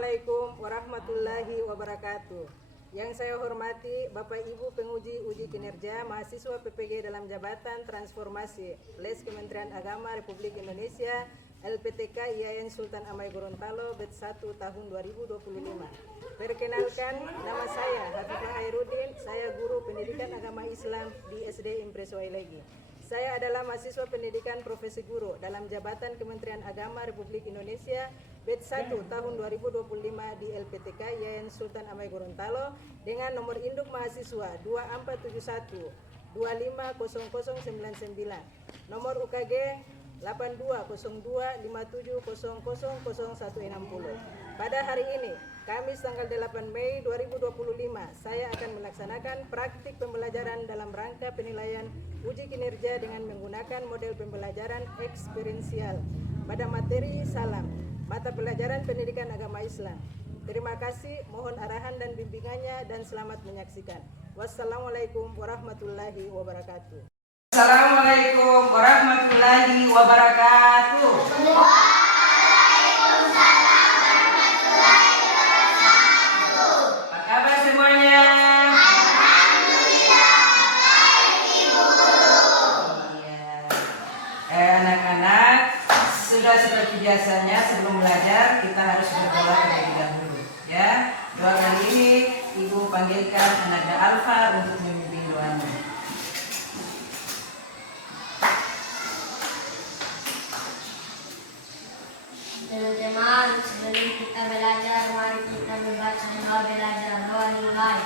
Assalamualaikum warahmatullahi wabarakatuh. Yang saya hormati Bapak Ibu penguji uji kinerja mahasiswa PPG dalam jabatan transformasi Les Kementerian Agama Republik Indonesia LPTK IAIN Sultan Amai Gorontalo BET 1 tahun 2025. Perkenalkan, nama saya Hafifah Hairudin, saya guru pendidikan agama Islam di SD Impres Wailegi. Saya adalah mahasiswa pendidikan profesi guru dalam jabatan Kementerian Agama Republik Indonesia BET 1 tahun 2025 di LPTK IAIN Sultan Amai Gorontalo dengan nomor induk mahasiswa 2471 250099, nomor UKG 820257000160. Pada hari ini, Kamis tanggal 8 Mei 2025, saya akan melaksanakan praktik pembelajaran dalam rangka penilaian uji kinerja dengan menggunakan model pembelajaran eksperiensial pada materi salam, mata pelajaran pendidikan agama Islam. Terima kasih, mohon arahan dan bimbingannya dan selamat menyaksikan. Wassalamualaikum warahmatullahi wabarakatuh. Assalamualaikum warahmatullahi wabarakatuh. Waalaikumsalam warahmatullahi wabarakatuh. Apa kabar semuanya? Alhamdulillah, baik Ibu Guru. Iya. Anak-anak, sudah seperti biasanya sebelum belajar kita harus berdoa terlebih dahulu. Ya, doa kali ini Ibu panggilkan Ananda Alfa untuk memimpin doanya. Teman-teman, sebelum kita belajar, mari kita membaca doa belajar. Doa dimulai.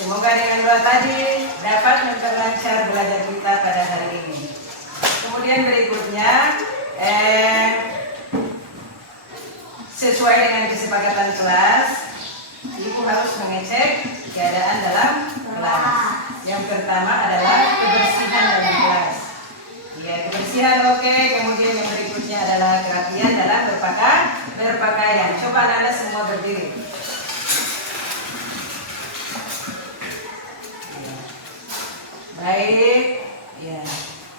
Semoga dengan doa tadi dapat memperlancar belajar kita pada hari ini. Kemudian berikutnya, sesuai dengan kesepakatan kelas, Ibu harus mengecek keadaan dalam kelas. Yang pertama adalah kebersihan dalam kelas. Ya, kebersihan oke. Kemudian yang berikutnya adalah kerapian dalam berpakaian. Coba Anda semua berdiri. Baik, ya,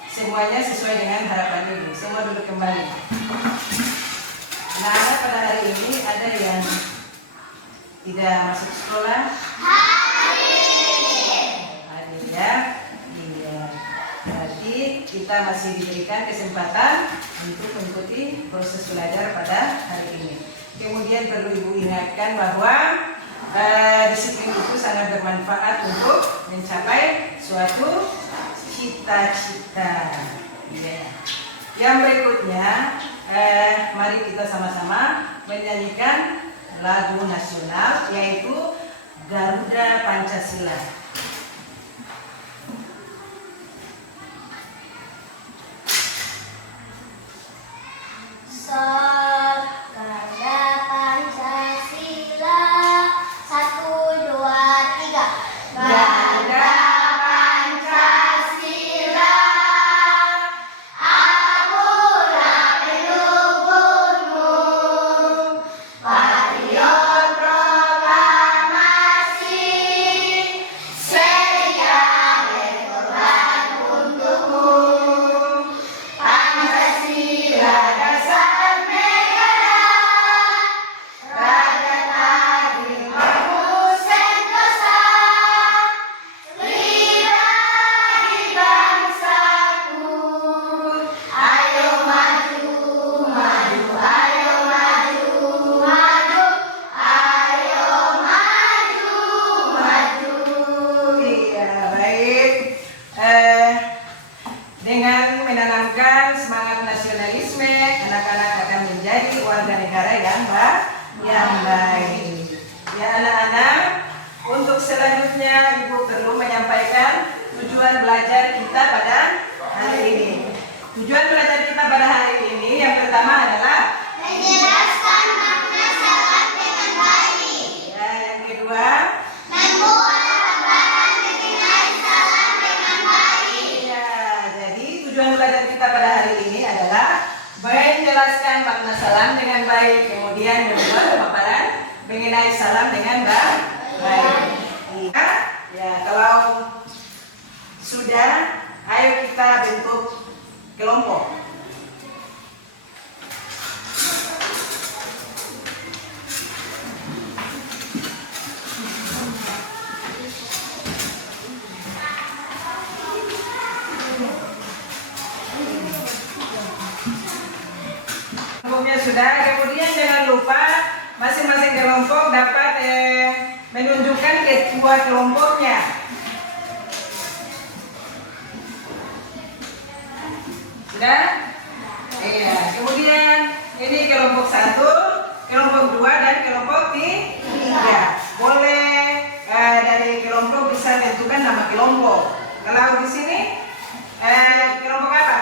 semuanya sesuai dengan harapan Ibu. Semua duduk kembali. Nah, pada hari ini ada yang tidak masuk sekolah? Hadir ya. Iya. Berarti kita masih diberikan kesempatan untuk mengikuti proses belajar pada hari ini. Kemudian perlu Ibu ingatkan bahwa disiplin itu sangat bermanfaat untuk mencapai suatu cita-cita. Yeah. Yang berikutnya, mari kita sama-sama menyanyikan lagu nasional yaitu Garuda Pancasila. Dengan menanamkan semangat nasionalisme, anak-anak akan menjadi warga negara yang baik. Ya anak-anak, untuk selanjutnya Ibu perlu menyampaikan tujuan belajar kita pada hari ini. Tujuan belajar kita pada hari ini yang pertama makna salam dengan baik. Kemudian kedua pemaparan mengenai salam dengan baik. Iya. Ya, kalau sudah, ayo kita bentuk kelompok. Kelompoknya sudah, kemudian jangan lupa masing-masing kelompok dapat menunjukkan ketua kelompoknya. Sudah? Iya. Kemudian ini kelompok 1, kelompok 2 dan kelompok 3. Boleh dari kelompok bisa tentukan nama kelompok. Kalau di sini kelompok apa?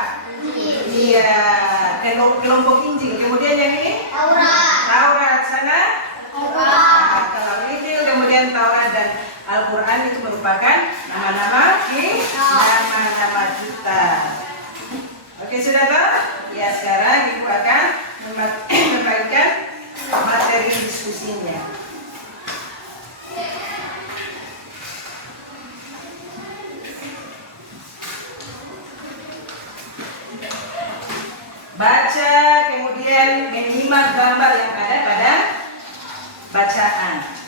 Iya, kelompok Injil. Kemudian yang ini? Taurat. Sana? Nah, kalau Injil, kemudian Taurat dan Al-Quran itu merupakan nama-nama kita. Oke, sudah toh? Ya, sekarang Ibu akan membagikan materi diskusinya. Baca, kemudian menyimak gambar yang ada pada bacaan.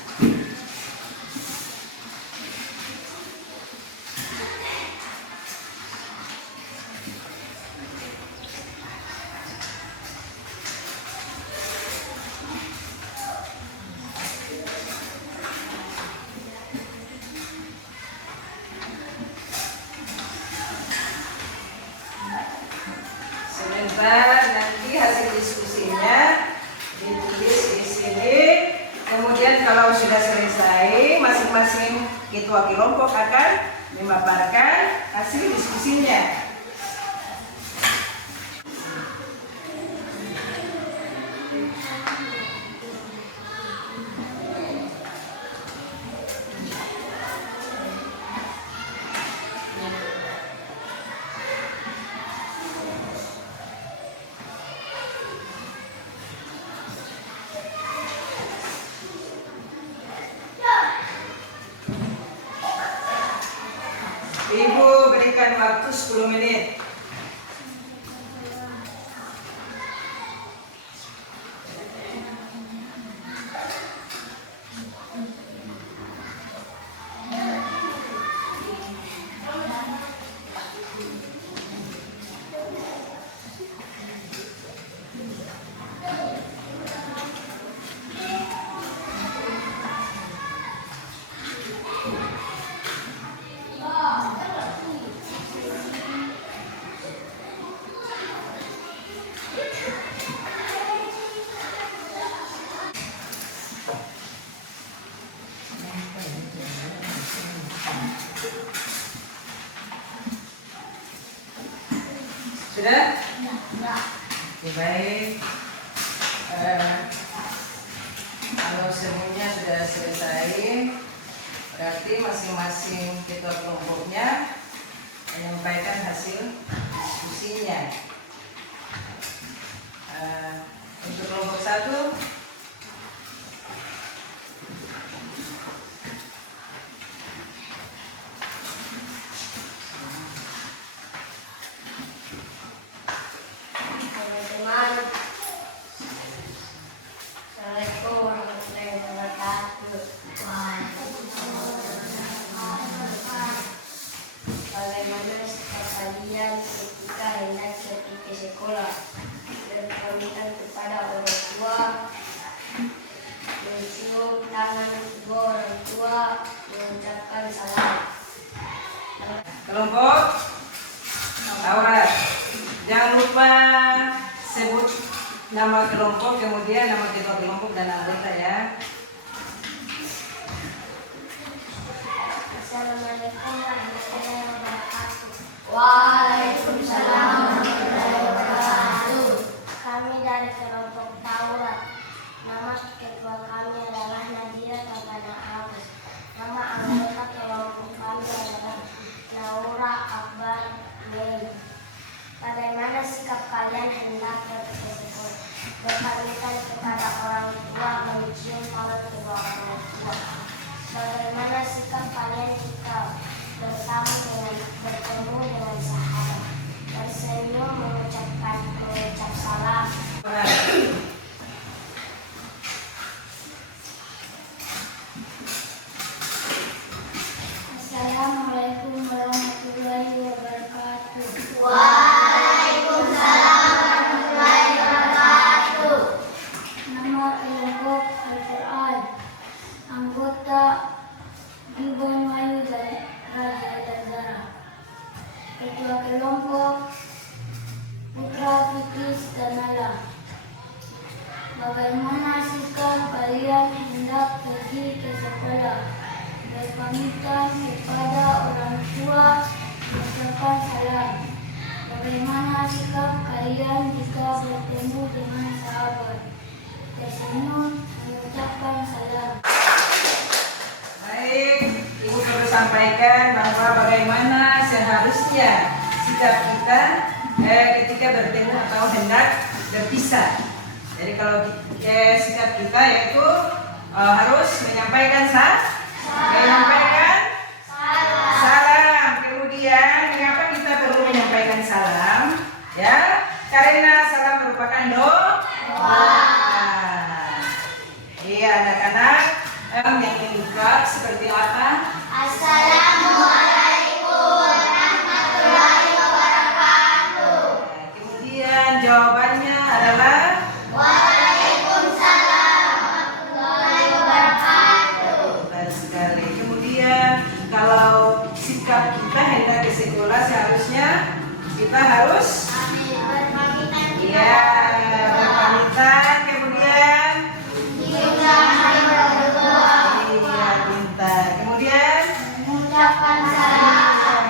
Sebentar, nanti hasil diskusinya ditulis di sini. Kemudian kalau sudah selesai, masing-masing ketua kelompok akan memaparkan hasil diskusinya. Ibu berikan waktu 10 menit. Sudah? Oke, baik. Kalau semuanya sudah selesai, berarti masing-masing ketua kelompoknya menyampaikan hasil diskusinya. Untuk kelompok 1, Assalamualaikum warahmatullahi wabarakatuh. Bagaimana sikap kalian ketika hendak pergi ke sekolah? Berpamitan kepada orang tua, mencium tangan kedua orang tua, mengucapkan salam. kelompok Taurat. Jangan lupa sebut nama kelompok, kemudian nama ketua kelompok dan anggota ya. Assalamualaikum warahmatullahi wabarakatuh. Waalaikumsalam warahmatullahi wabarakatuh. Kami dari kelompok Taurat. Nama ketua kami adalah Nadira Tabana Agus. Nama anggota kelompok kami adalah Naura Akbar Mei. Bagaimana sikap kalian hendak pergi ke sekolah? berpamitan kepada orang tua, mencium tangan kedua orang tua. Bagaimana sikap kalian jika bertemu dengan sahabat? Tersenyum, mengucap salam. Assalamualaikum warahmatullahi wabarakatuh. Waalaikumsalam warahmatullahi wabarakatuh. Nama kelompok Al-Quran, anggota Gibon Mayu dan Raja Dazara. Ketua kelompok Putra Fikis Danala. Bagaimana sikap kalian hendak pergi ke sekolah? Berpamitan kepada orang tua, mengucapkan salam. Bagaimana sikap kalian jika bertemu dengan sahabat? Tersenyum, mengucapkan salam. Baik, Ibu perlu sampaikan bahwa bagaimana seharusnya sikap kita ketika bertemu atau hendak berpisah. Jadi kalau sikap kita yaitu harus menyampaikan salam. Kemudian mengapa kita perlu menyampaikan salam? Ya, karena salam merupakan doa. Iya, anak-anak yang dibuka seperti apa? Assalamualaikum warahmatullahi wabarakatuh. Kemudian jawabannya adalah Waalaikumsalam warahmatullahi wabarakatuh. benar sekali. Kemudian kalau sikap kita hendak ke sekolah seharusnya kita harus Berpamitan iya berpamitan. Kemudian iya pintar. Kemudian mengucapkan salam.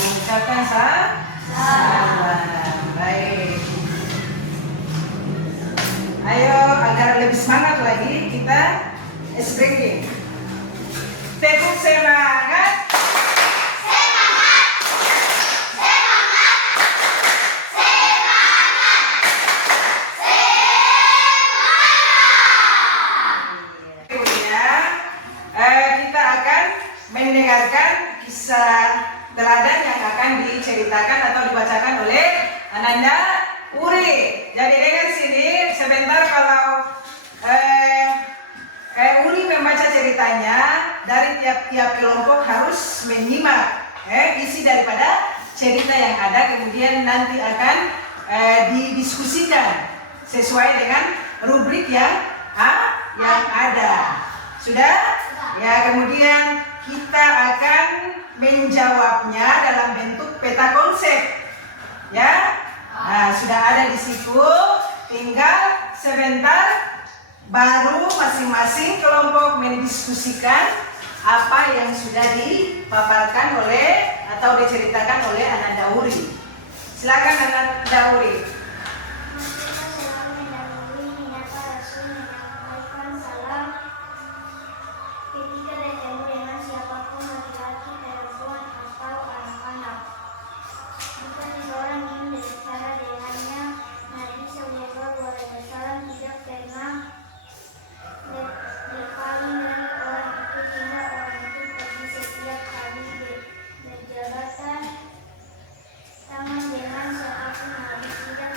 mengucapkan salam. Baik. Ayo agar lebih semangat lagi kita ice breaking. Tepuk semangat. Kemudian kita akan mendengarkan kisah teladan yang akan diceritakan atau dibacakan oleh Ananda Uri. Jadi dengar sini sebentar, kalau Uri membaca ceritanya, dari tiap-tiap kelompok harus menyimak isi daripada cerita yang ada, kemudian nanti akan didiskusikan sesuai dengan rubrik yang ada. Sudah? Ya, kemudian kita akan menjawabnya dalam bentuk peta konsep. Ya? Nah, sudah ada di situ. Tinggal sebentar baru masing-masing kelompok mendiskusikan apa yang sudah dipaparkan oleh atau diceritakan oleh Ananda Uri. Silakan Ananda Uri. Kita selalu mendahului menyapa Rasul, menyampaikan salam ketika bertemu dengan siapapun, laki-laki, perempuan, atau anak-anak. Jika seseorang ingin berbicara dengannya, Nabi Sallallahu Alaihi Wasallam tidak pernah berpaling dari orang itu hingga orang itu pergi. Setiap kali berjabatan tangan dengan siapapun, Nabi tidak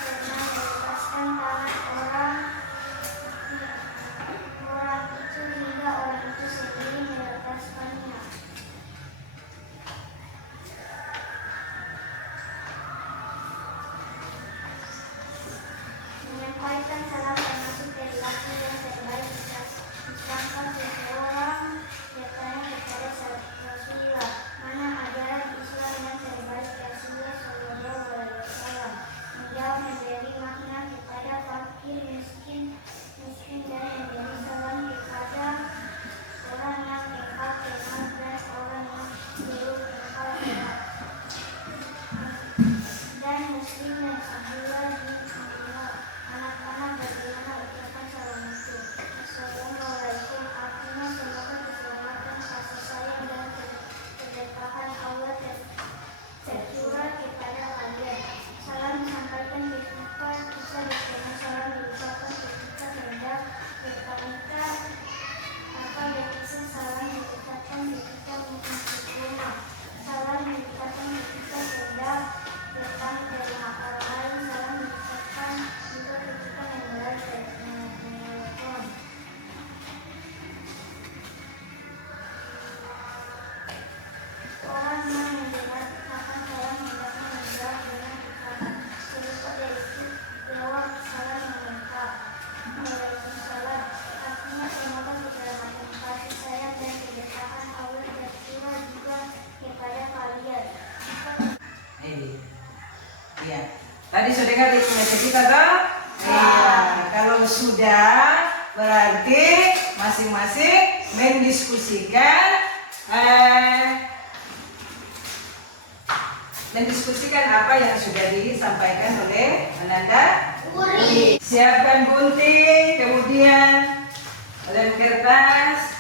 dengar informasi kita toh? Iya. Kalau sudah, berarti masing-masing mendiskusikan apa yang sudah disampaikan oleh Ananda. Siapkan gunting, kemudian lem kertas,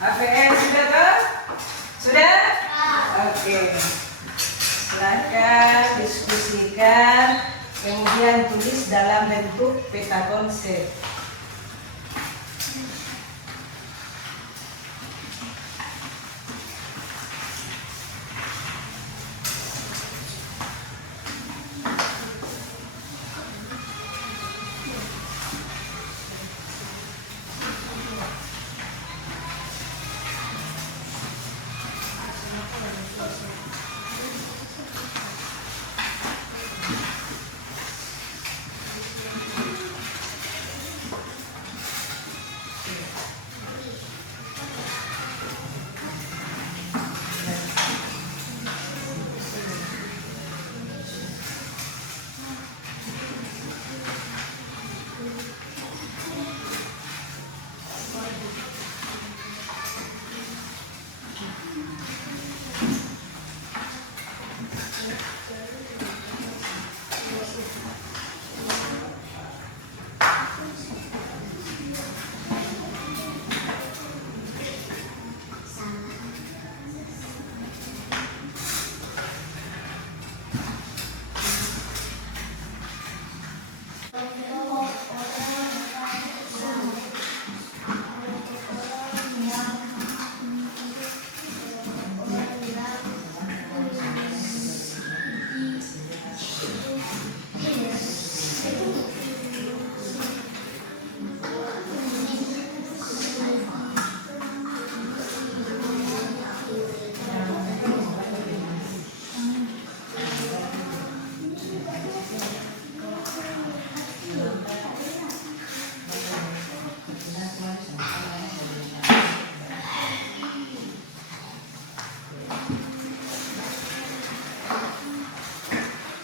HVS sudah toh? Sudah? Oke. Silakan diskusikan, kemudian tulis dalam bentuk peta konsep.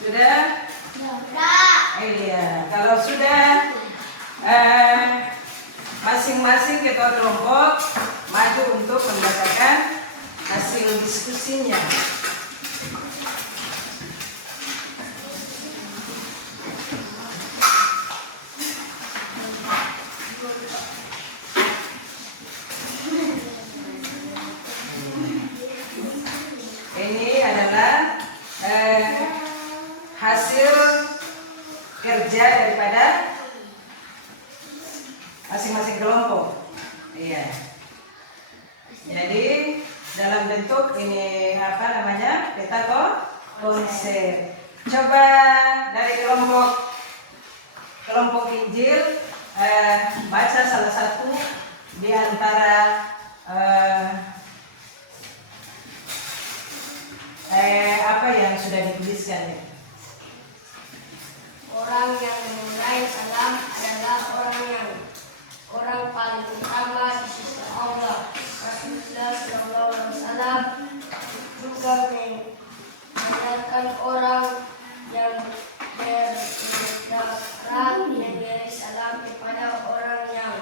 Sudah? Iya, kalau sudah masing-masing ketua kelompok maju untuk membacakan hasil diskusinya. Ini adalah hasil kerja daripada masing-masing kelompok. Iya. Jadi dalam bentuk ini apa namanya? Peta konsep. Coba dari kelompok Injil baca salah satu di antara apa yang sudah dituliskan ya? Orang yang memulai salam adalah orang paling utama di sisi Allah. Rasulullah SAW juga mengajarkan orang yang berdarah memberi salam kepada orang yang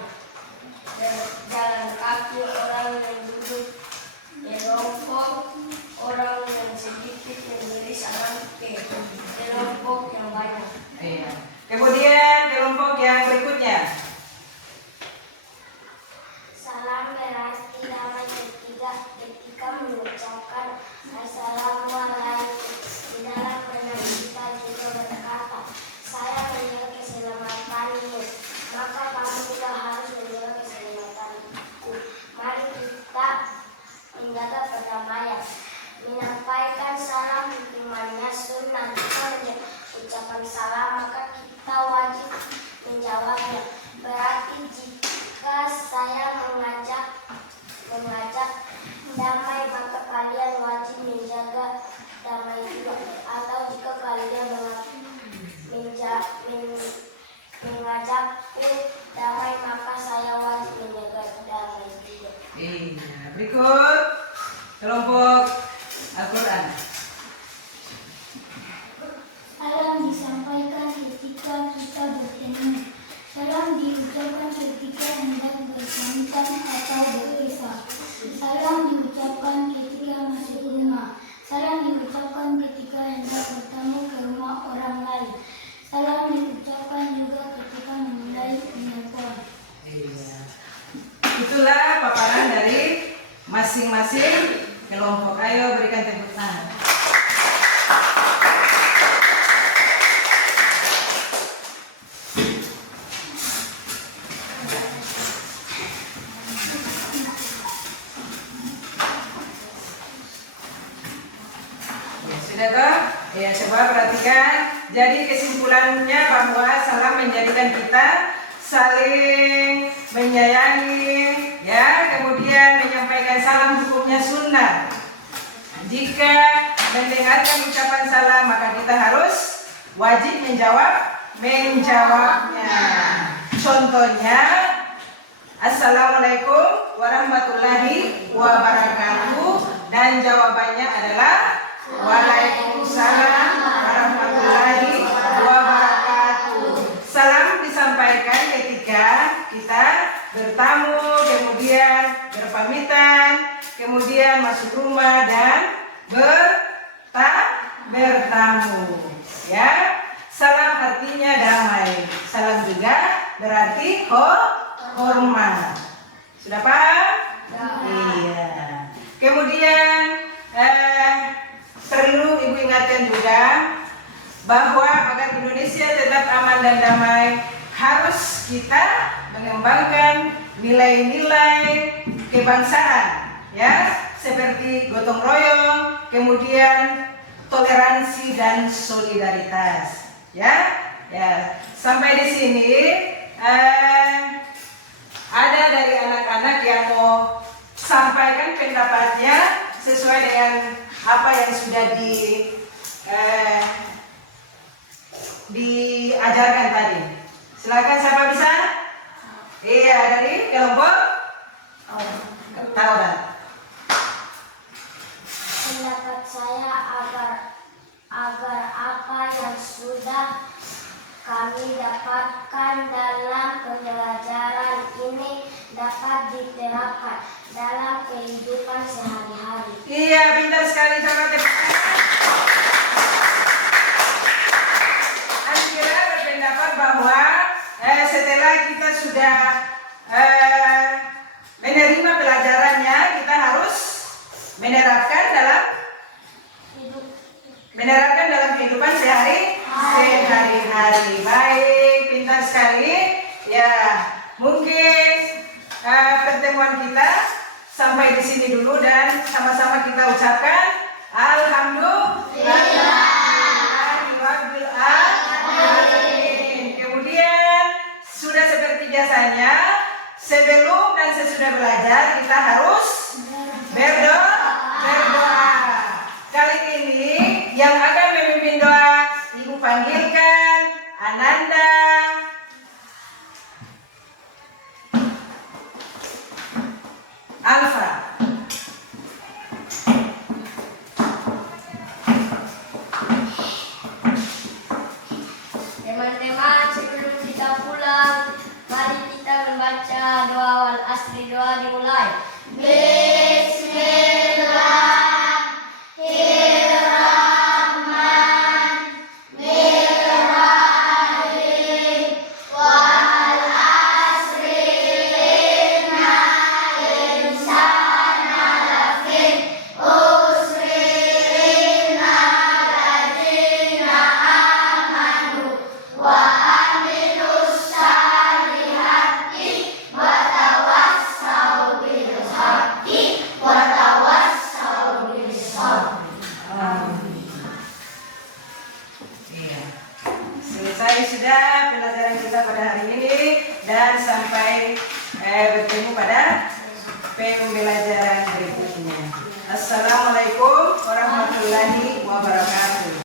berjalan kaki, orang yang duduk di rokok, orang yang sedikit memberi salam ke kelompok yang banyak. Iya. Kemudian kelompok yang berikutnya. Salam berarti damai ketika mengucapkan Assalamualaikum. Di dalam benak kita juga berkata, saya menjaga keselamatanmu, maka kamu juga harus menjaga keselamatanku. Mari kita menjaga perdamaian. Menyampaikan salam hukumannya sunnah. Jika ucapan salam maka kita wajib menjawabnya. Berarti jika saya mengajak damai maka kalian wajib menjaga damai juga. Atau jika kalian mengajakku damai maka saya wajib menjaga damai juga. Iya. Berikut kelompok Al-Quran. Salam bisa masing-masing kelompok. Ayo berikan tepuk tangan. Sudah toh? Ya, coba perhatikan. Jadi kesimpulannya bahwa salam menjadikan kita saling menyayangi, ya, kemudian menyampaikan salam hukumnya sunnah. Jika mendengarkan ucapan salam, maka kita harus wajib menjawabnya. Contohnya, Assalamualaikum warahmatullahi wabarakatuh, dan jawabannya adalah Waalaikumsalam warahmatullahi wabarakatuh. Salam disampaikan ketika kita bertamu, kemudian berpamitan, kemudian masuk rumah dan bertamu. Ya, salam artinya damai. Salam juga berarti hormat. Sudah paham? Iya. Kemudian perlu ibu ingatkan juga bahwa agar Indonesia tetap aman dan damai, harus kita mengembangkan nilai-nilai kebangsaan, ya, seperti gotong royong, kemudian toleransi dan solidaritas, ya. Sampai di sini ada dari anak-anak yang mau sampaikan pendapatnya sesuai dengan apa yang sudah diajarkan tadi. Silakan, siapa bisa? Iya, dari kelompok Taurat. Pendapat saya agar apa yang sudah kami dapatkan dalam pembelajaran ini dapat diterapkan dalam kehidupan sehari-hari. Iya, pintar sekali, sama Akhirnya berpendapat bahwa setelah kita sudah menerima pelajarannya, kita harus menerapkan dalam kehidupan sehari-hari. Baik, pintar sekali. Ya, mungkin pertemuan kita sampai di sini dulu, dan sama-sama kita ucapkan Alhamdulillahirrahmanirrahim. Kemudian sudah seperti biasanya, sebelum dan sesudah belajar kita harus berdoa. Kali ini yang akan memimpin doa, ibu panggilkan Ananda, Alfa. Teman-teman, sebelum kita pulang, mari kita membaca doa wal asri. Doa dimulai. Selesai sudah pelajaran kita pada hari ini, dan sampai bertemu pada pembelajaran berikutnya. Assalamualaikum warahmatullahi